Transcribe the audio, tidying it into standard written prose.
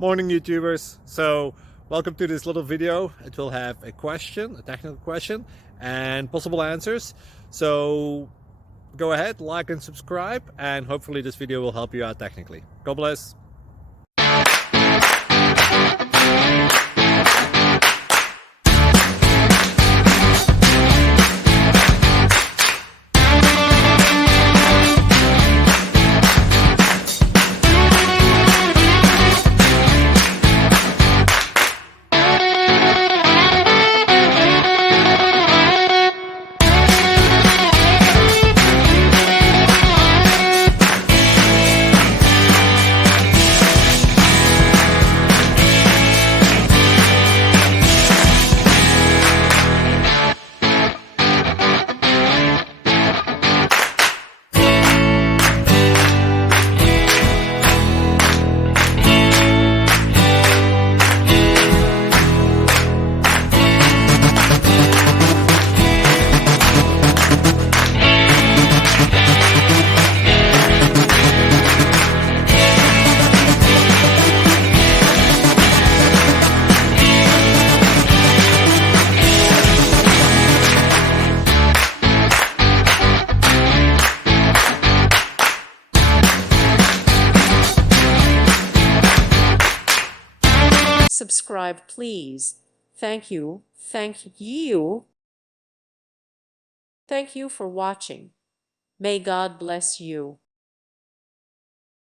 Morning, YouTubers. So welcome to this little video. It will have a question, a technical question, and possible answers. So go ahead, like and subscribe, and hopefully this video will help you out technically. God bless. Subscribe, please. Thank you. Thank you. Thank you for watching. May God bless you.